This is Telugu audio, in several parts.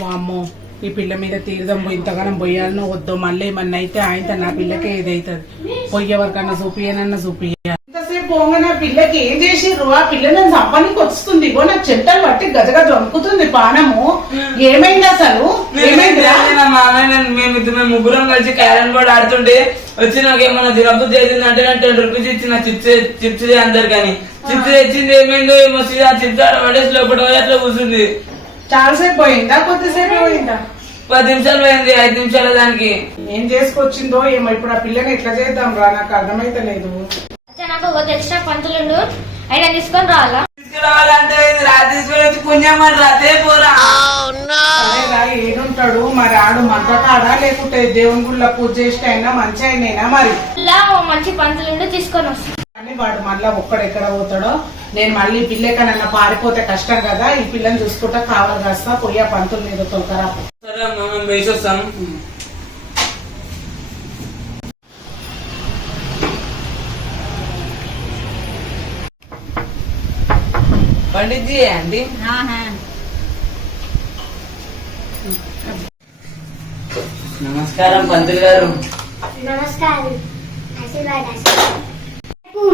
వామ్మో ఈ పిల్ల మీద తీర్థం ఇంతగానం పోయాలనో వద్దో మళ్ళీ ఏమన్నా అయితే ఆయన నా పిల్లకే ఏదైతుంది పోయేవరకన్నా చూపియనన్నా చూపియ ఇంతసేపు పోగా నా పిల్లకి ఏం చేసిర్రు ఆ పిల్ల నేను సంపానికి వస్తుంది ఇగో నాకు చెట్టలు పట్టి గజగజ వణుకుతుంది పానము ఏమైంది అసలు మేము ముగ్గురం కలిసి క్యారమ్ బోర్డ్ ఆడుతుంటే వచ్చి నాకేమన్నా దినబుద్ధి అవుతుంది అంటే నాకు 10 రూపీస్ ఇచ్చిన చిప్స్ అందరు కానీ చిప్స్ తెచ్చింది ఏమైందో ఏమో ఆ చిప్స్ ఆడేసి లోపల అట్లా కూర్చుంది. చాలాసేపు పోయిందా కొద్దిసేపు పోయిందా 10 నిమిషాలు పోయింది 5 నిమిషాల దానికి ఏం చేసుకొచ్చిందో ఏమో ఇప్పుడు ఆ పిల్లని ఎట్లా చేద్దాం రా నాకు అర్థమైతే లేదు. నాకు ఒక తెలిసిన పంతులుండు ఆయన తీసుకొని రావాలా తీసుకురావాలంటే రాత్రి పుణ్యం రాతే పోరా ఏడుంటాడు మరి ఆడు మంత్రకాడా లేకుంటే దేవుని గుళ్ళ పూజ చేస్తే అయినా మంచి అయినా మరి ఇలా మంచి పంతులుండు తీసుకొని వస్తాను కానీ వాడు మళ్ళా ఒక్కడెక్కడ పోతాడో నేను మళ్ళీ పిల్లకనన్నా పారిపోతే కష్టం కదా ఈ పిల్లని చూసుకుంటా కావాలి కాస్తా పోయి ఆ పంతుల మీద తొలకరా. సరే అమ్మా మేము వేసి వస్తాం. పండిత్ అండి నమస్కారం పంతులు గారు. నమస్కారం.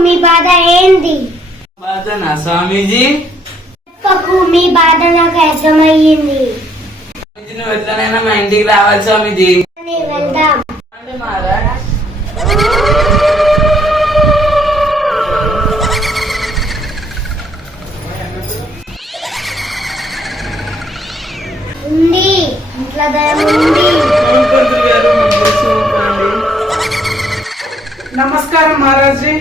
మీ బాధ ఏంది? బాధనా స్వామీజీ? మీ బాధ నాకు అర్థమయ్యింది. నువ్వు ఎట్లనైనా మా ఇంటికి రావాలి స్వామీజీ. వెళ్దాం. ఉంది ఇంట్లో దయం ఉంది. నమస్కారం మహారాజీ.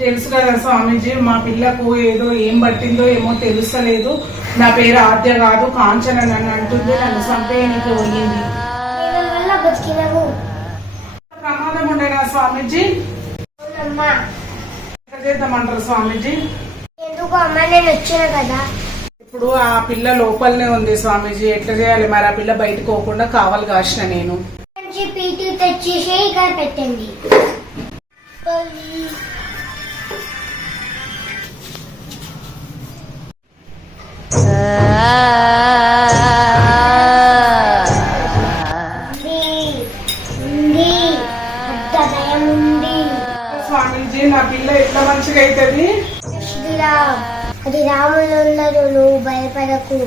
తెలుసు కదా స్వామీజీ మా పిల్లకు ఏదో ఏం పట్టిందో ఏమో తెలుస్తలేదు. నా పేరు ఆద్య కాదు కాంచన నన్ను అంటుంది. నన్ను చంపేయడానికి పోయింది. ప్రమాదం ఉండేనా స్వామీజీ? ఎట్లా చేద్దామంటారు స్వామీజీ? ఎందుకు అమ్మ నేను వచ్చిన కదా. ఇప్పుడు ఆ పిల్ల లోపలనే ఉంది స్వామీజీ ఎట్లా చేయాలి మరి? ఆ పిల్ల బయటకు పోకుండా కావాలి కాసిన నేను పీటీ తెచ్చేసి ఇక్కడ పెట్టండి. స్వామీజీ నా పిల్ల ఎట్లా మంచిగా అవుతుంది? అది రాములు ఉన్నారు నువ్వు భయపడకు.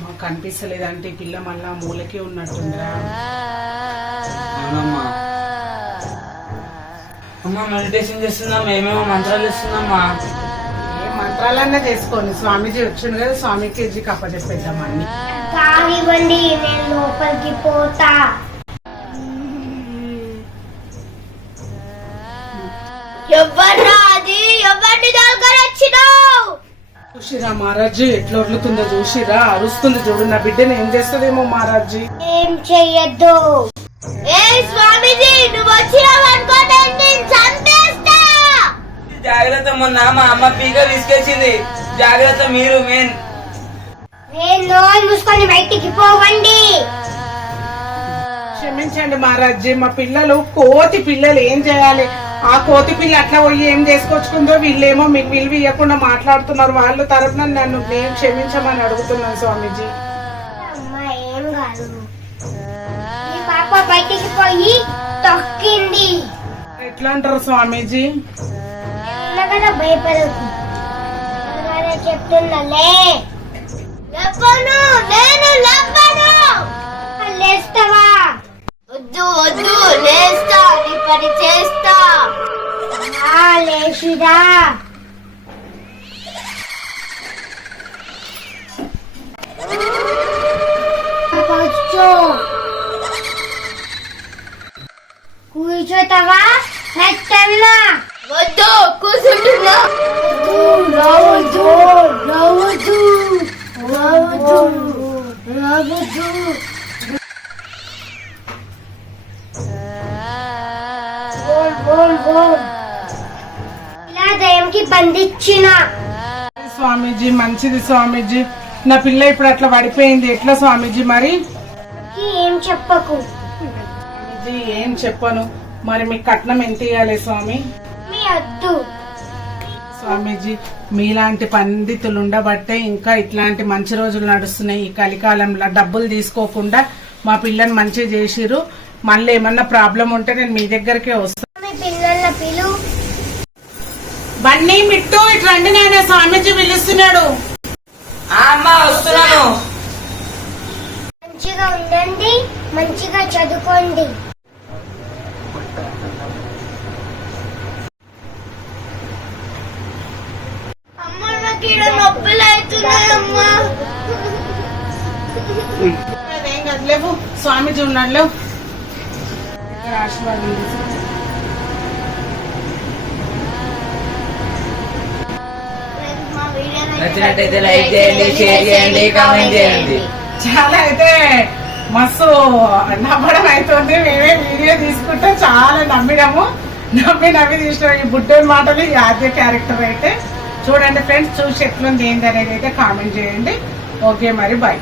మాకు కనిపిస్తలేదంటే ఈ పిల్ల మళ్ళా మూలకే ఉన్నట్టుందిరా. అమ్మా మెడిటేషన్ చేస్తున్నాం ఏమేమో మంత్రాలు ఇస్తున్నామ్మా. ఏ మంత్రాలన్నా చేసుకోండి స్వామీజీ వచ్చిండు కదా స్వామికి అప్పచెప్పేద్దామని. కానివ్వండి నేను లోపలికి పోతా. చూసిరా మహారాజు ఎట్లా వదులుతుందో చూసిరా అరుస్తుంది చూడు. నా బిడ్డను ఏం చేస్తుందేమో మహారాజు. ఏం చెయ్యొద్దు. జాగ్రత్త మొన్న మా అమ్మ పీక తీసుకొచ్చింది జాగ్రత్త మీరు మెయిన్. మూసుకొని బయటికి పోవండి. క్షమించండి మహారాజు మా పిల్లలు కోతి పిల్లలు ఏం చేయాలి? ఆ కోతి పిల్ల అట్లా పోయి ఏం చేసుకొచ్చుకుందో వీళ్ళేమో మీకు విలువ ఇవ్వకుండా మాట్లాడుతున్నారు. వాళ్ళ తరపున నన్ను నేను క్షమించమని అడుగుతున్నాను స్వామీజీ. అమ్మా ఏం కాదు. ఈ పాప బయటికి పోయి తొక్కింది. ఎట్లా అంటారు స్వామీజీ? కదా భయపడకు చెప్తున్నలే. లేస్తావా? వద్దు వద్దు లేస్తా నీ పని చేస్తా. లేచిదా కూర్చోతావా? పెట్టన్నా. వద్దు కూర్చుంటున్నా. రావద్దు రావద్దు రావద్దు రావద్దు. ఇలా దయంకి బంధించిన. స్వామీజీ మంచిది స్వామీజీ. నా పిల్ల ఇప్పుడు అట్లా పడిపోయింది ఎట్లా స్వామీజీ? మరి ఏం చెప్పకు స్వామీజీ. ఏం చెప్పను మరి. మీకు కట్నం ఎంత ఇవ్వాలి స్వామి? మీ వద్దు స్వామీజీ మీలాంటి పండితులు ఉండబట్టే ఇంకా ఇట్లాంటి మంచి రోజులు నడుస్తున్నాయి. ఈ కలికాలంలో డబ్బులు తీసుకోకుండా మా పిల్లని మంచిగా చేసిరు. మళ్ళీ ఏమన్నా ప్రాబ్లం ఉంటే నేను మీ దగ్గరకే వస్తాను. బన్నీ మిట్టు ఇటు రండి నాయన, స్వామీజీ పిలుస్తున్నాడు. అమ్మా వస్తున్నాను. మంచిగా ఉండండి, మంచిగా చదువుకోండి. అమ్మ నాకు ఈడ నొప్పులు అవుతున్నాయమ్మా. ఏం కాదు, లేవు స్వామీజీ ఉన్నాడు, లేవు. ఆశీర్వాదం తీసుకో. నచ్చినట్టయితే లైక్ చేయండి, షేర్ చేయండి, కామెంట్ చేయండి. చాలా అయితే మస్తు నమ్మడం అవుతుంది. మేమే వీడియో తీసుకుంటే చాలా నమ్మి తీసినాం. ఈ బుడ్డోని మాటలు ఈ ఆద్య క్యారెక్టర్ అయితే చూడండి ఫ్రెండ్స్. చూసి ఎట్లుంది ఏంది అనేది అయితే కామెంట్ చేయండి. ఓకే మరి బాయ్.